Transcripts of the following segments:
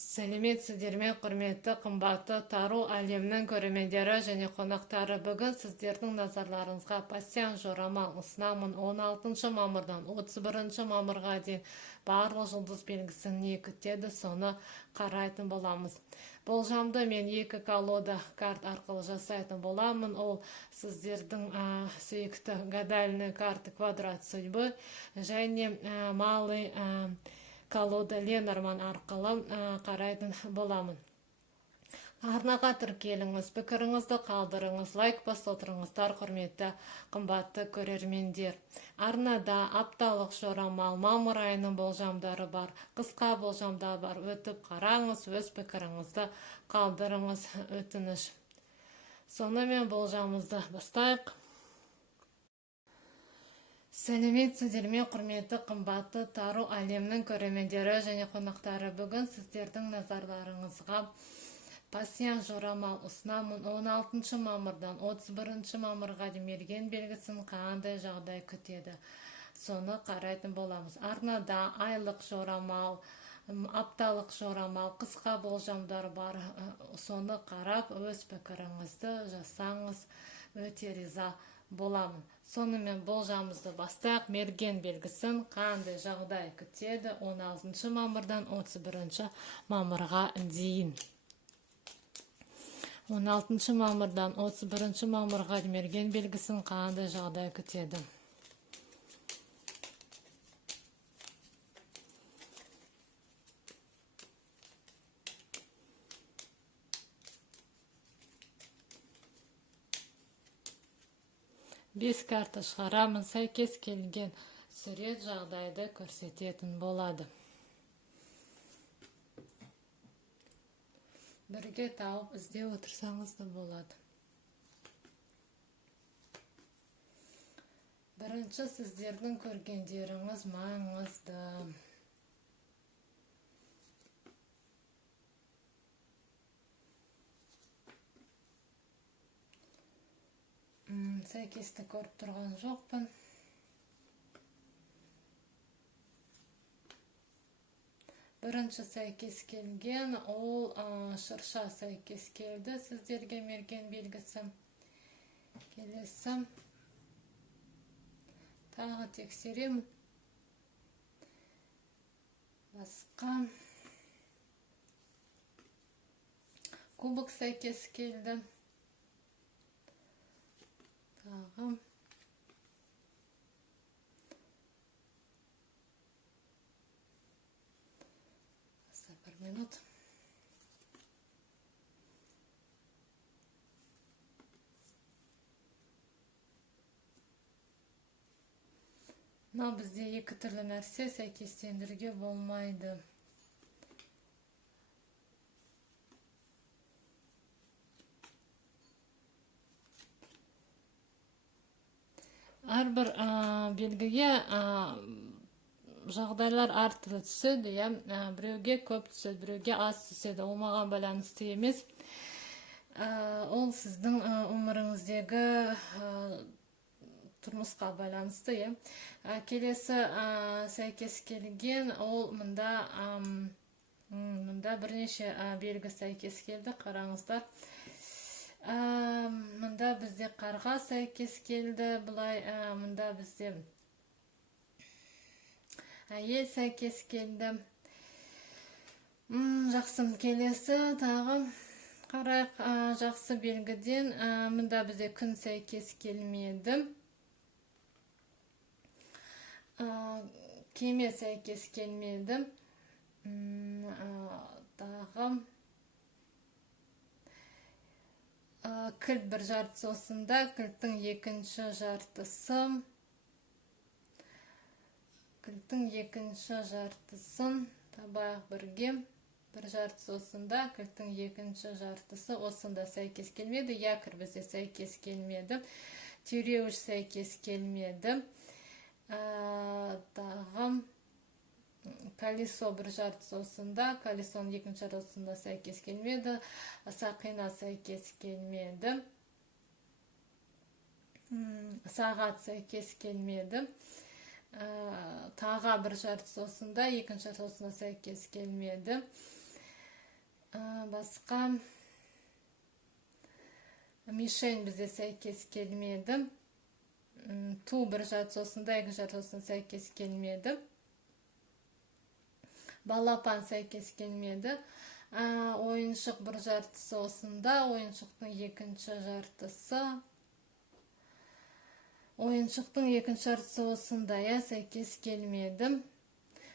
Сәлеметсіздер ме, құрметті қымбатты тару әлемнің көрермендері және қонақтары. Бүгін сіздердің назарларыңызға пассиан жорамал ұсынамын. 16 мамырдан 31 мамырға дейін барлық жұлдыз белгісін не күтеді, соны қарайтын боламыз. Болжамды мен екі колода карт арқылы жасайтын боламын. Ол сіздердің сүйікті гадальный карты квадрат судьбы және малый колода Ленорман арқылы қарайтын боламын. Арнаға тіркеліңіз, пікіріңізді қалдырыңыз, лайк басып отырыңыздар, құрметті қымбатты көрермендер. Арнада апталық жорамал, мамыр айының болжамдары бар, қысқа болжамдар бар. Өтіп қараңыз, өз пікіріңізді қалдырыңыз, өтініш. Сонымен болжамымызды бастайық. Сәлеметсіздер ме, құрметті қымбатты тару әлемнің көрермендері және қонақтары. Бүгін сіздердің назарларыңызға пассиан жорамал ұсынамын. 16 мамырдан 31 мамырға дейін мерген белгісін қандай жағдай күтеді, соны қарайтын боламыз. Арнада айлық жорамал, апталық жорамал, қысқа болжамдар бар. Соны қарап, өз пікіріңізді жасаңыз, өте риза боламын. Сонымен болжамымызды бастайық. Мерген белгісін қандай жағдай күтеді 16 мамырдан 31 мамырға дейін. 16 мамырдан 31 мамырға дейін мерген белгісін қандай жағдай күтеді. Бес карта шығарамын, сәйкес келген сурет жағдайды көрсететін болады. Бірге тауып іздеп отырсаңыз да болады. Бірінші, сіздердің көргендеріңіз маңызды. Сәйкесті көріп тұрған жоқпын. Бірінші сәйкес келген, ол шырша сәйкес келді сіздерге мерген белгісі. Келесі. Тағы тексеремін. Басқа. Кубок сәйкес келді. Тағы. Бір минут. Бізде екі түрлі нәрсе сәйкестендіруге болмайды. Әрбір белгіге жағдайлар әртүрлі түседі, біреуге көп түседі, біреуге аз түседі. Ол маған байланысты емес. Ол сіздің өміріңіздегі тұрмысқа байланысты. Келесі сәйкес келген, ол мұнда бірнеше белгі сәйкес келді, қараңыздар. Мұнда бізде қарға сәйкес келді, бұлай мұнда бізде әйел сәйкес келді. Жақсы, келесі тағы қарайық. Жақсы белгіден мұнда бізде күн сәйкес келмеді. Кеме сәйкес келмеді. Тағы кілт бір жартысы осында, кілттің екінші жартысы. Кілттің екінші жартысын табайық бірге. Бір жартысы осында, кілттің екінші жартысы осында сәйкес келмеді. Якір бізде сәйкес келмеді. Түйреуіш сәйкес келмеді. Тағы колесо бір жартысы осында, колесоның екінші жартысында сәйкес келмеді. Сақина сәйкес келмеді. Сағат сәйкес келмеді. Тағы бір жартысы осында, екінші жартысына сәйкес келмеді. Басқа мишень бізде сәйкес келмеді. Ту бір жартысы осында, екі жартысын сәйкес келмеді. Балапан сәйкес келмеді. Ойыншық бір жартысы осында, ойыншықтың екінші жартысы. Ойыншықтың екінші жартысы осында, сәйкес келмеді.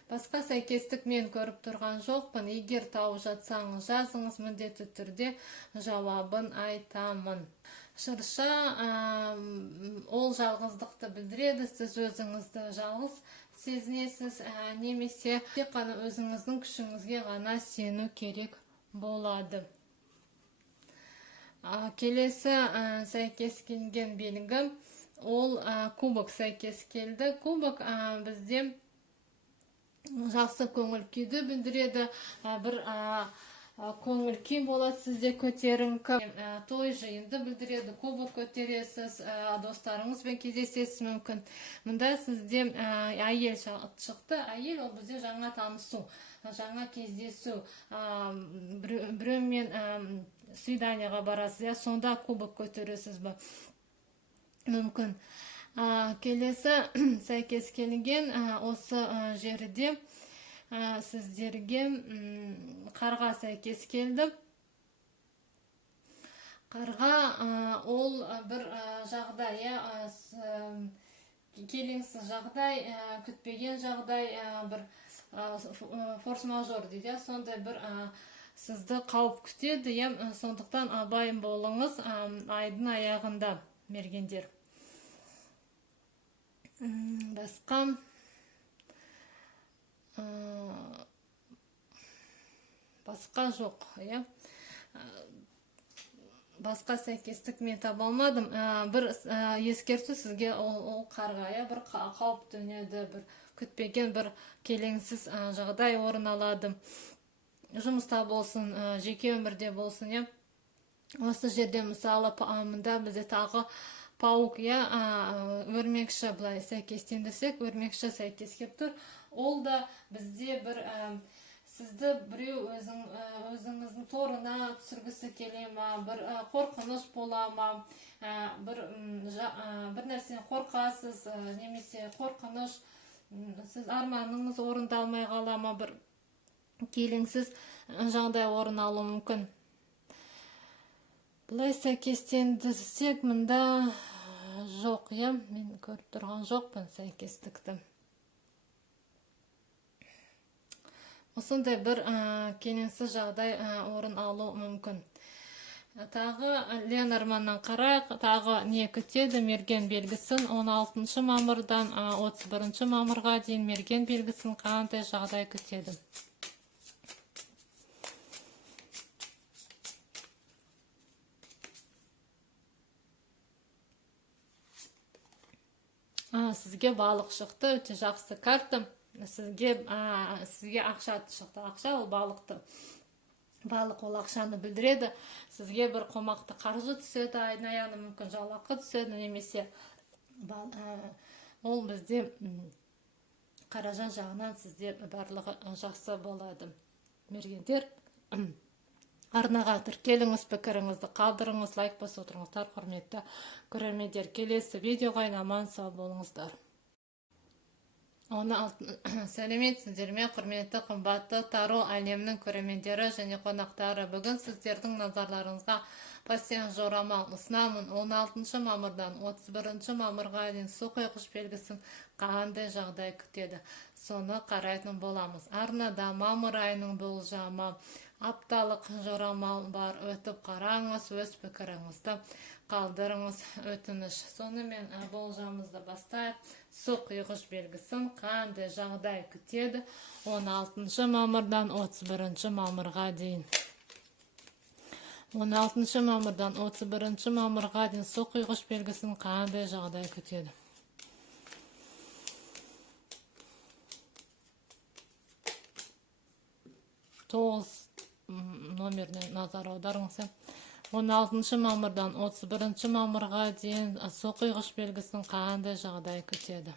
Басқа сәйкестік мен көріп тұрған жоқпын. Егер тауып жатсаңыз жазыңыз, міндетті түрде жауабын айтамын. Шырша ол жалғыздықты білдіреді. Сіз өзіңізді жалғыз сезінесіз, немесе тек қана өзіңіздің күшіңізге ғана сену керек болады. Келесі сәйкес келген белгі ол кубок сәйкес келді. Кубок бізде жақсы көңіл күйді білдіреді. Бір көңіл күй болады сізде, көтеріңкі. Той жиынды білдіреді. Кубок көтересіз, достарыңызбен кездесесіз мүмкін. Мұнда сізде әйел шықты. Әйел ол бізде жаңа танысу, жаңа кездесу. Біреумен свиданияға барасыз, сонда кубок көтересіз бі мүмкін. Келесі сәйкес келген осы жерде сіздерге қарға сәйкес келді. Қарға ол бір жағдай, келеңсіз жағдай, күтпеген жағдай, бір форс-мажор дейді, сондай бір сізді қауіп күтеді. Сондықтан абайым болыңыз айдың аяғында, мергендер. Басқа жоқ, басқа сәйкестік мен таба алмадым. Бір ескерту сізге ол қарға, бір қауіп төнеді, бір күтпеген бір келеңсіз жағдай орын алады. Жұмыста болсын, жеке өмірде болсын, осы жерде мысалы мұнда бізде тағы паук, өрмекші бұлай сәйкестендірсек, өрмекші сәйкес кеп тұр. Ол да бізде бір сізді біреу өзіңіздің торына түсіргісі келе ма, бір қорқыныш бола ма, бір нәрсен қорқасыз, немесе қорқыныш, сіз арманыңыз орындалмай қала ма, бір келеңсіз жағдай орын алуы мүмкін. Бұлай сәйкестендірсек, мұнда жоқ, мен көріп тұрған жоқпын сәйкестікті. Осындай бір келеңсіз жағдай орын алу мүмкін. Тағы Ленорманнан қарайық, тағы не күтеді? Мерген белгісін 16 мамырдан 31 мамырға дейін мерген белгісін қандай жағдай күтеді? Сізге балық шықты, өте жақсы карта. Сізге ақша шықты. Ақша ол балықты. Балық ол ақшаны білдіреді. Сізге бір қомақты қаржы түседі, айдың аяғында мүмкін жалақы түседі, немесе ол бізде қаражат жағынан сізде барлығы жақсы болады. Мергендер, арнаға тіркеліңіз, пікіріңізді қалдырыңыз, лайк басып отырыңыздар, құрметті көрермендер. Келесі видеоға аман сау болыңыздар. Сәлеметсіздер ме, құрметті қымбатты Таро әлемінің көрермендері және қонақтары. Бүгін сіздердің назарларыңызға пассиан жорамал ұсынамын. 16 мамырдан 31 мамырға дейін су құйғыш белгісін қандай жағдай күтеді, соны қарайтын боламыз. Арнада мамыр айының болжамы, апталық жорамал бар, өтіп қараңыз, өз пікіріңізді қалдырыңыз, өтініш. Сонымен болжамымызды бастайық. Су құйғыш белгісін қандай жағдай күтеді 16 мамырдан 31 мамырға дейін. 16 мамырдан 31 мамырға дейін су құйғыш белгісін қандай жағдай күтеді? Тоғыз номеріне назар аударыңыз. 16 мамырдан 31 мамырға дейін су құйғыш белгісін қандай жағдай күтеді?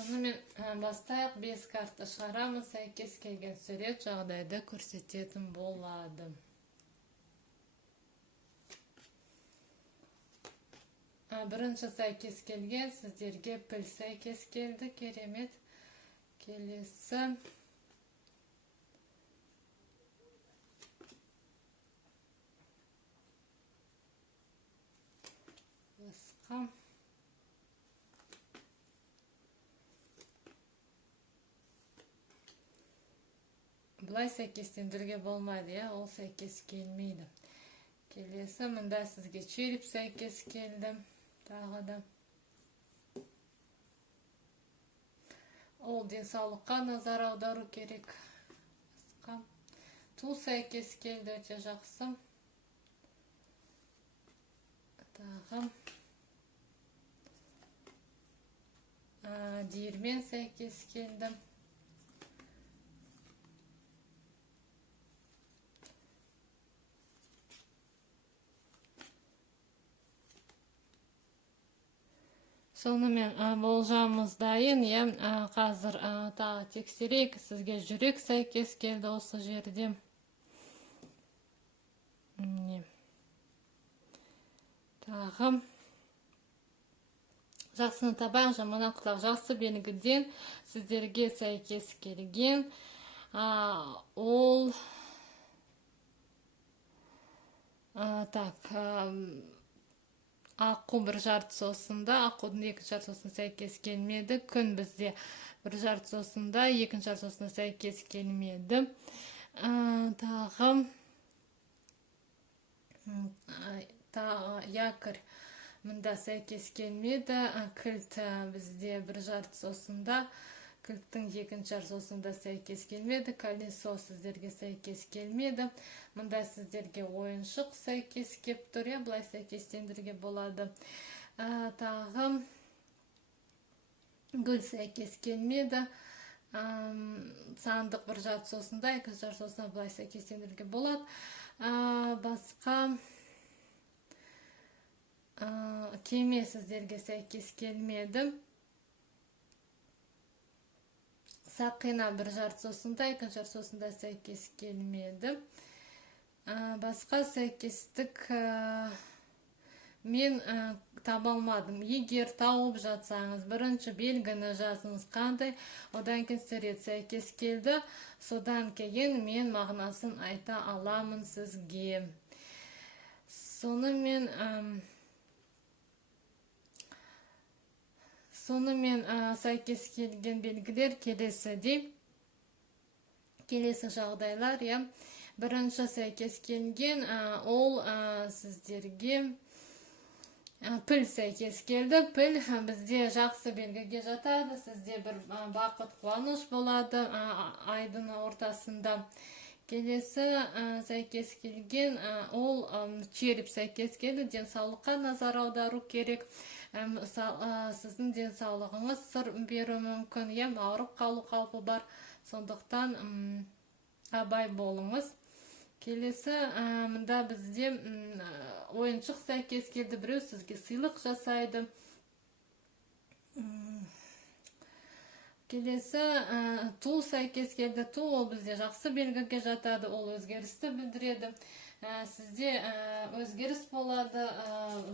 Сонымен бастайық 5 картты шығарамыз, сәйкес келген сурет жағдайды көрсететін болады. Бірінші сәйкес келген сіздерге піл сәйкес келді, керемет. Келесі басқа. Бұлай сәйкестендіруге болмайды, ол сәйкес келмейді. Келесі, мұнда сізге череп сәйкес келді. Тағы да. Ол денсаулыққа назар аудару керек. Ту сәйкес келді, өте жақсы. Тағы. Диірмен сәйкес келді. Сонымен болжамымыз дайын, қазір тағы тексерейік. Сізге жүрек сәйкес келді осы жерде. Тағы. Жақсыны табан, жамана құлақ. Жақсы белгіден сіздерге сәйкес келген. Ол аққу бір жарты сосында, аққудың екінші жарты сосында сәйкес келмеді. Күн бізде бір жарты сосында, екінші жарты сосында сәйкес келмеді. Тағы якорь мұнда сәйкес келмеді. Кілт бізде бір жарты сосында, кілттің екінші жарты сосында сәйкес келмеді. Колесо сіздерге сәйкес келмеді. Мұнда сіздерге ойыншық сәйкес кеп тұр, бұлай сәйкестендіруге болады. Тағы гүл сәйкес келмеді. Сандық бір жарты сосында, екінші жарты сосында бұлай сәйкестендіруге болады. Басқа кеме сіздерге сәйкес келмеді. Сақина бір жарты сосында, екінші жарты сосында сәйкес келмеді. Басқа сәйкестік мен таба алмадым. Егер тауып жатсаңыз, бірінші белгіні жазыңыз қандай, одан кейін сурет сәйкес келді, содан кейін мен мағынасын айта аламын сізге. Сонымен сәйкес келген белгілер келесі жағдайлар. Бірінші сәйкес келген, ол сіздерге піл сәйкес келді. Піл бізде жақсы белгіге жатады, сізде бір бақыт қуаныш болады айдың ортасында. Келесі сәйкес келген, ол череп сәйкес келді, денсаулыққа назар аудару керек. Сіздің денсаулығыңыз сыр беру мүмкін, ауырып қалу қаупі бар, сондықтан абай болыңыз. Келесі, мұнда бізде ойыншық сәйкес келді, біреу сізге сыйлық жасайды. Келесі, ту сәйкес келді, ту ол бізде жақсы белгіге жатады, ол өзгерісті білдіреді. Сізде өзгеріс болады,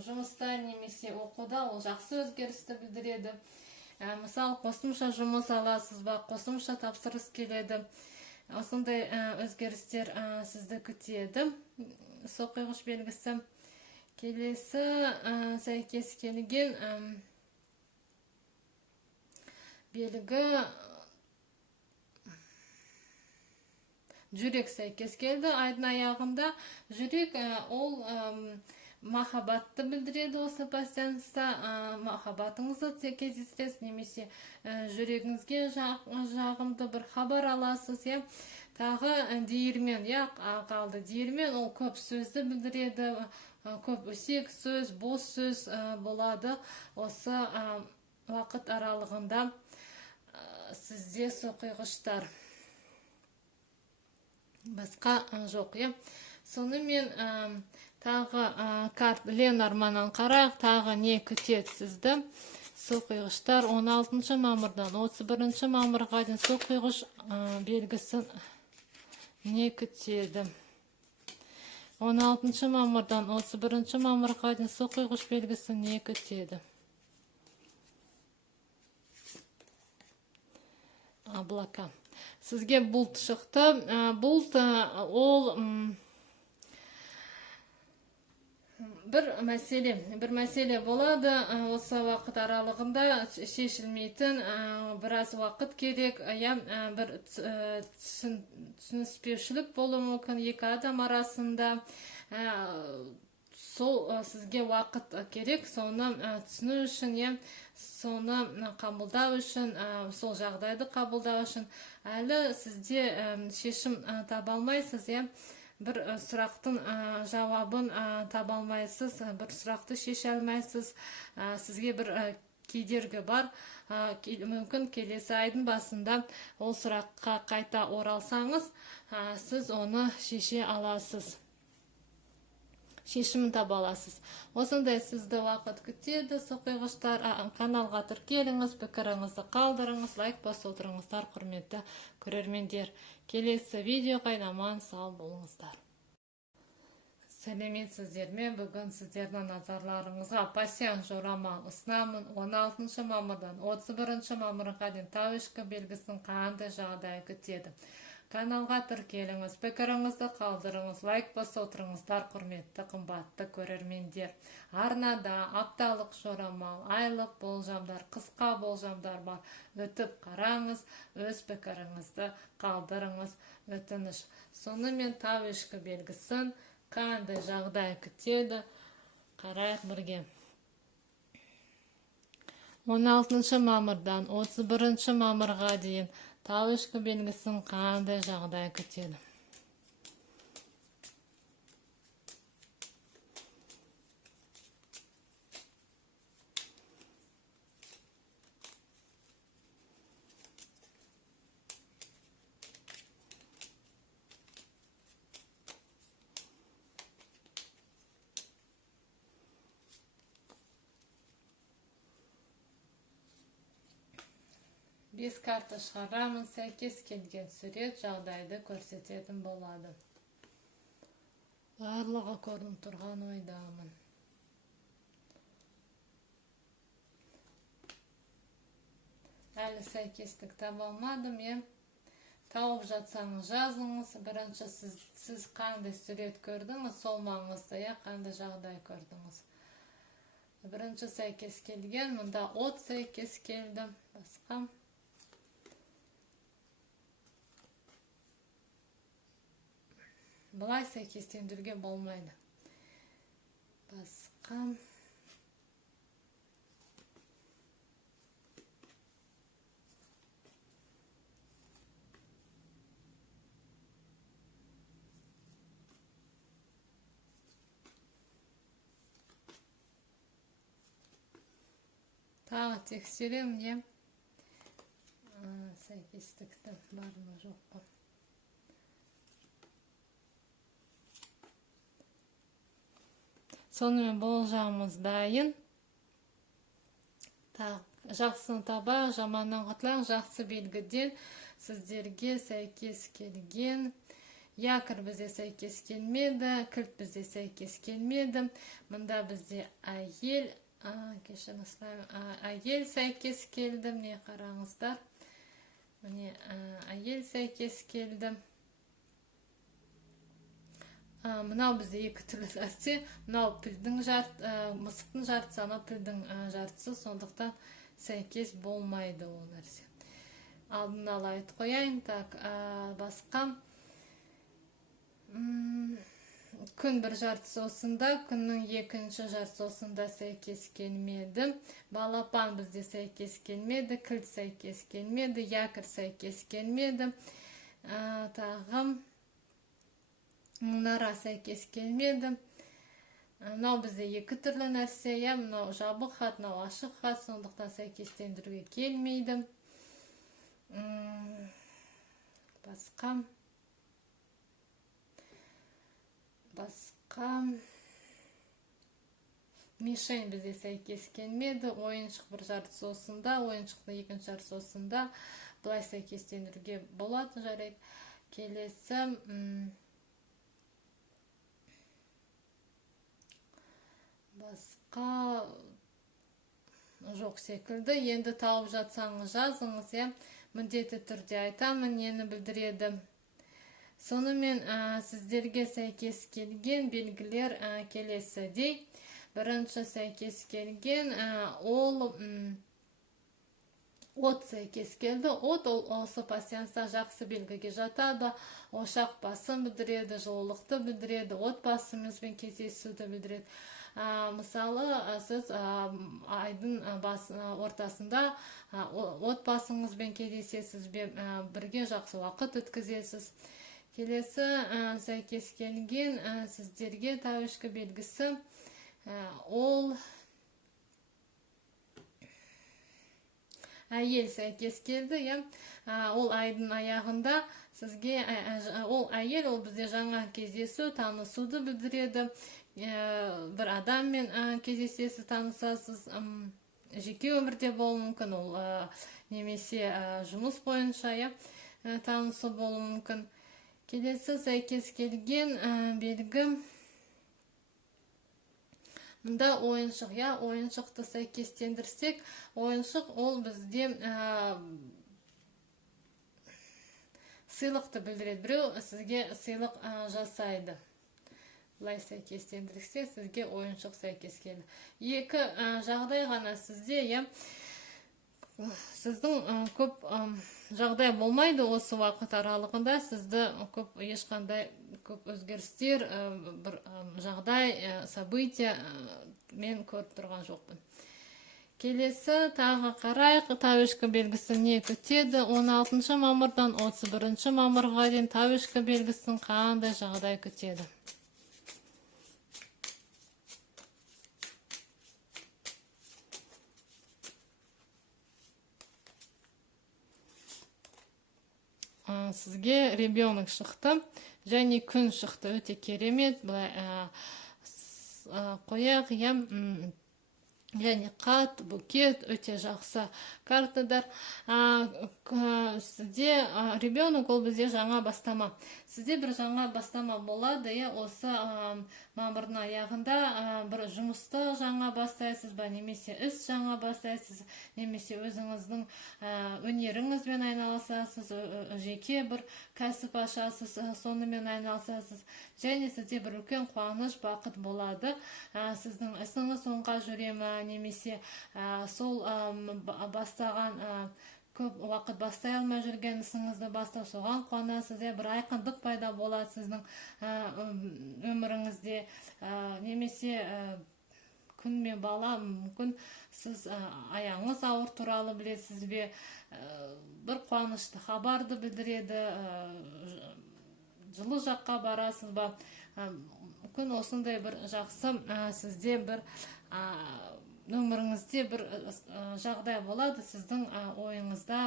жұмыста немесе оқуда ол жақсы өзгерісті білдіреді. Мысал, қосымша жұмыс аласыз ба, қосымша тапсырыс келеді. Осындай өзгерістер сізді күтеді. Соқиғыш белгісі. Келесі сәйкес келген белгі жүрек сәйкес келді. Айдың аяғында жүрек ол махаббатты білдіреді. Осы пассианста махаббатыңызды кездестіресіз, немесе жүрегіңізге жағымды бір хабар аласыз. Тағы диірмен, қалды. Диірмен ол көп сөзді білдіреді, көп өсек сөз, бос сөз болады. Осы уақыт аралығында сізде соқиғыштар. Басқа жоқ. Сонымен тағы карт Ленорманнан қарайық, тағы не күтеді сізді. Су құйғыштар 16 мамырдан 31 мамырға дейін су құйғыш белгісін не күтеді. 16 мамырдан 31 мамырға дейін су құйғыш белгісін не күтеді. Облака. Сізге бұлт шықты. Бұлт ол бір мәселе болады. Осы уақыт аралығында шешілмейтін біраз уақыт керек. Бір түсініспеушілік болуы мүмкін екі адам арасында. Сол сізге уақыт керек, соны түсіну үшін, соны қабылдау үшін, сол жағдайды қабылдау үшін. Әлі сізде шешім таба алмайсыз, бір сұрақтың жауабын таба алмайсыз, бір сұрақты шеше алмайсыз. Сізге бір кедергі бар. Мүмкін келесі айдың басында ол сұраққа қайта оралсаңыз, сіз оны шеше аласыз. Шешімін таба аласыз. Осындай сізді уақыт күтеді. Су құйғыштар, каналға тіркеліңіз, пікіріңізді қалдырыңыз, лайк басып отырыңыздар, құрметті көрермендер. Келесі видеоға аман сау болыңыздар. Сәлеметсіздер ме? Бүгін сіздердің назарларыңызға пассиан жорамал ұсынамын. 16 мамырдан 31 мамырға дейін тауышқы белгісін қандай жағдай күтеді. Каналға тіркеліңіз, пікіріңізді қалдырыңыз, лайк басып отырыңыздар, құрметті қымбатты көрермендер. Арнада апталық жорамал, айлық болжамдар, қысқа болжамдар бар. Өтіп қараңыз, өз пікіріңізді қалдырыңыз, өтініш. Сонымен тауышқы белгісін қандай жағдай күтеді, қарайық бірге. 16 мамырдан 31 мамырға дейін тауышқы белгісін қандай жағдай күтеді. Бес карта шығарамын, сәйкес келген сурет жағдайды көрсететін болады. Барлығы көрініп тұрған ойдамын. Әлі сәйкестік таба алмадым, тауып жатсаңыз жазыңыз. Бірінші сіз қандай сурет көрдіңіз, сол маңызды, қандай жағдай көрдіңіз. Бірінші сәйкес келген, мұнда от сәйкес келді, басқа. Бұлай сәйкестендіруге болмайды. Басқа. Тағы тексеремін, сәйкестікті бар ма жоқ па. Сонымен болжамымыз дайын. Жақсыны таба, жаманнан құтылаң, жақсы белгіден сіздерге сәйкес келген. Якір бізде сәйкес келмеді, кілт бізде сәйкес келмеді. Мұнда бізде әйел, әйел сәйкес келді. Міне қараңыздар. Міне әйел сәйкес келді. Мынау бізде екі түрлі нәрсе. Мынау пілдің мысықтың жартысы, анау пілдің жартысы, сондықтан сәйкес болмайды ол нәрсе. Алдын ала айтып қояйын. Басқа. Күн бір жартысы осында, күннің екінші жартысы осында сәйкес келмеді. Балапан бізде сәйкес келмеді, кілт сәйкес келмеді, якір сәйкес келмеді. Тағым мұнара сәйкес келмеді. Мынау бізде екі түрлі нәрсе, мынау жабық хат, мынау ашық хат, сондықтан сәйкестендіруге келмейді. Басқа. мишень бізде сәйкес келмеді. Ойыншық бір жартысында, ойыншықты екінші жартысында былай сәйкестендіруге болады. Жарайды. Келесі басқа жоқ секілді. Енді тауып жатсаңыз жазыңыз, міндетті түрде айтамын, нені білдіреді. Сонымен сіздерге сәйкес келген белгілер келесідей. Бірінші сәйкес келген ол от сәйкес келді. От осы пассианста жақсы белгіге жатады. Ошақ басын білдіреді, жылулықты білдіреді, от басымызбен кездесуді білдіреді. Мысалы, сіз айдың ортасында отбасыңызбен кездесесіз бе, бірге жақсы уақыт өткізесіз. Келесі сәйкес келген сіздерге тәуішкі белгісі ол әйел сәйкес келді. Ол айдың аяғында сізге, ол әйел, ол бізде жаңа кездесу, танысуды білдіреді. Бір адаммен кездесесіз, танысасыз, жеке өмірде болуы мүмкін, ол немесе жұмыс бойынша танысу болуы мүмкін. Келесі сәйкес келген белгі мұнда ойыншық. Ойыншықты сәйкестендірсек, ойыншық ол бізде сыйлықты білдіреді. Біреу сізге сыйлық жасайды. Бұлай сәйкестендірсе, сізге ойыншық сәйкес келді. Екі жағдай ғана сізде, сіздің көп жағдай болмайды осы уақыт аралығында. Сізді ешқандай көп өзгерістер, бір жағдай, события мен көріп тұрған жоқпын. Келесі тағы қарайық, тәуішкі белгісі не күтеді? 16 мамырдан 31 мамырға дейін тәуішкі белгісін қандай жағдай күтеді? Сізге ребенок шықты, және күн шықты, өте керемет. Қояқ, және қат, букет, өте жақсы картадар. Сізде ребенок, ол бізде жаңа бастама. Сізде бір жаңа бастама болады, осы мамырдың аяғында бір жұмысты жаңа бастайсыз ба, немесе іс жаңа бастайсыз, немесе өзіңіздің өнеріңізбен айналысасыз, жеке бір кәсіп ашасыз, сонымен айналысасыз. Және сізде бір үлкен қуаныш, бақыт болады. Сіздің ісіңіз оңға жүре ме, немесе сол бастаған көп уақыт бастай алмай жүрген ісіңізді бастап, соған қуанасыз, бір айқындық пайда болады сіздің өміріңізде. Немесе күн мен бала, мүмкін сіз аяңыз ауыр туралы білесіз бе, бір қуанышты хабарды білдіреді, жылы жаққа барасыз ба, мүмкін осындай бір жақсы сізде бір өміріңізде бір жағдай болады, сіздің ойыңызда,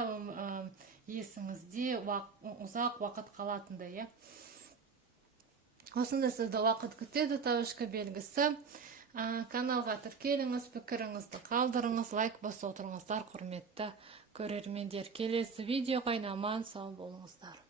есіңізде ұзақ уақыт қалатындай. Осында сізді уақыт күтеді тәуішкі белгісі. Каналға тіркеліңіз, пікіріңізді қалдырыңыз, лайк басып отырыңыздар, құрметті көрермендер. Келесі видеоға аман сау болыңыздар.